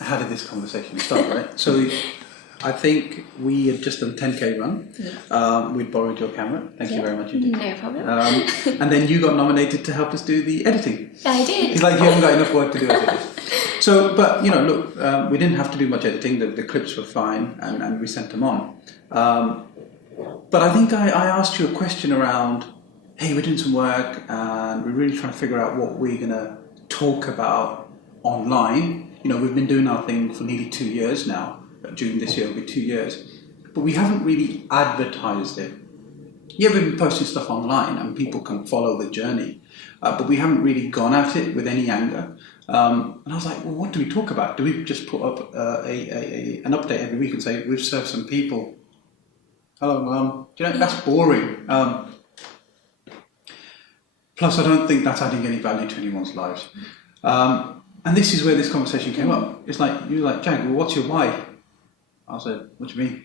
How did this conversation start, right? So I think we had just done 10K run. Yeah. We'd borrowed your camera. Thank you very much indeed. No problem. And then you got nominated to help us do the editing. I did. It's like you haven't got enough work to do as it is. So, but you know, look, we didn't have to do much editing. The clips were fine, and we sent them on. But I think I asked you a question around, hey, we're doing some work, and we're really trying to figure out what we're going to talk about online. You know, we've been doing our thing for nearly 2 years now. June this year will be 2 years. But we haven't really advertised it. Yeah, we've been posting stuff online and people can follow the journey. But we haven't really gone at it with any anger. And I was like, well, what do we talk about? Do we just put up an update every week and say, we've served some people? Hello, do you know, that's boring. Plus, I don't think that's adding any value to anyone's lives. And this is where this conversation came up. It's like, you were like, Jag, well, what's your why? I said, what do you mean?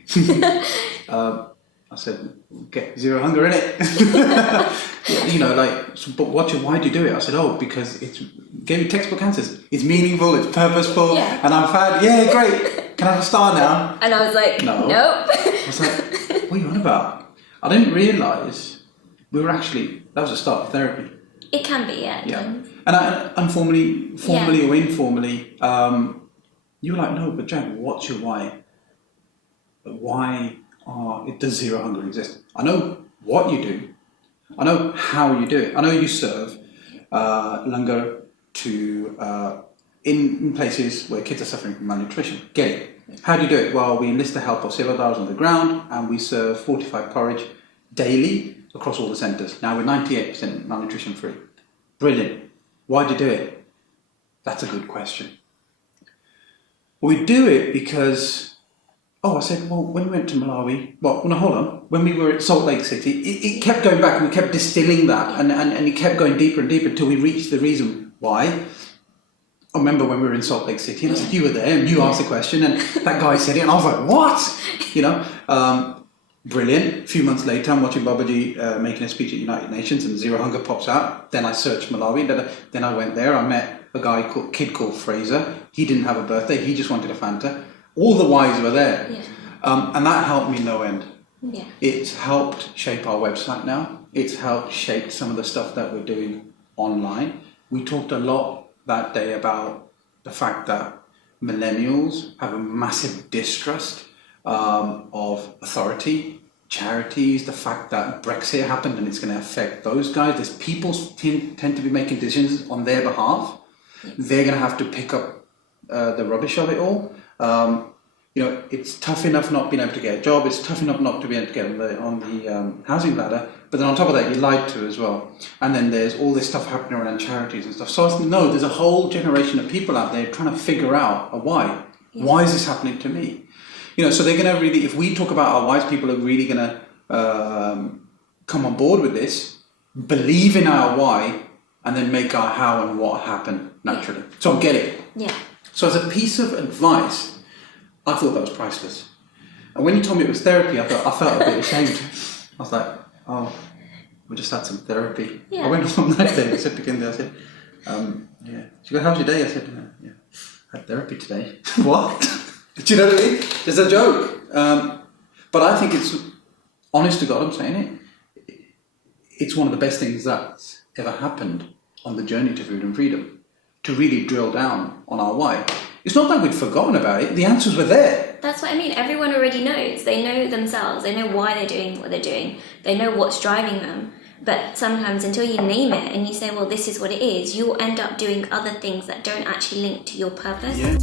I said, get zero hunger in it. You know, like, so, but why do you do it? I said, oh, because it gave me textbook answers. It's meaningful, it's purposeful, and I'm fine. Yeah, great. Can I have a star now? And I was like, no. Nope. I was like, what are you on about? I didn't realise we were actually, that was the start of therapy. It can be, yeah. And formally or informally, you were like, no, but Jan, what's your why? Why does zero hunger exist? I know what you do. I know how you do it. I know you serve Langar to in places where kids are suffering from malnutrition. Get it. How do you do it? Well, we enlist the help of civil guards on the ground and we serve fortified porridge daily across all the centres. Now we're 98% malnutrition free. Brilliant. Why do you do it? That's a good question. We do it because, I said, well, when we went to Malawi, hold on. When we were at Salt Lake City, it kept going back and we kept distilling that and it kept going deeper and deeper until we reached the reason why. I remember when we were in Salt Lake City and I said, you were there and you asked the question and that guy said it and I was like, what? You know, brilliant. A few months later, I'm watching Babaji making a speech at United Nations and Zero Hunger pops out. Then I searched Malawi. Then I went there. I met a kid called Fraser. He didn't have a birthday. He just wanted a Fanta. All the whys were there. Yeah. And that helped me no end. Yeah. It's helped shape our website now. It's helped shape some of the stuff that we're doing online. We talked a lot that day about the fact that millennials have a massive distrust of authority, charities, the fact that Brexit happened and it's going to affect those guys. There's people tend to be making decisions on their behalf. They're going to have to pick up the rubbish of it all. You know, it's tough enough not being able to get a job. It's tough enough not to be able to get on the housing ladder. But then on top of that, you're lied to as well. And then there's all this stuff happening around charities and stuff. So I know there's a whole generation of people out there trying to figure out a why. Yeah. Why is this happening to me? You know, so they're going to really, if we talk about our whys, people are really going to come on board with this, believe in our why, and then make our how and what happen naturally. So get it. Yeah. So as a piece of advice, I thought that was priceless. And when you told me it was therapy, I felt a bit ashamed. I was like, oh, we just had some therapy. Yeah. I went home that day, I said to Kindy, I said, yeah. She goes, how's your day? I said, yeah, I had therapy today. What? Do you know what I mean? It's a joke. But I think it's, honest to God, I'm saying it, it's one of the best things that's ever happened on the journey to food and freedom, to really drill down on our why. It's not that we'd forgotten about it, the answers were there. That's what I mean, everyone already knows. They know themselves, they know why they're doing what they're doing, they know what's driving them. But sometimes until you name it and you say, well, this is what it is, you'll end up doing other things that don't actually link to your purpose. Yeah.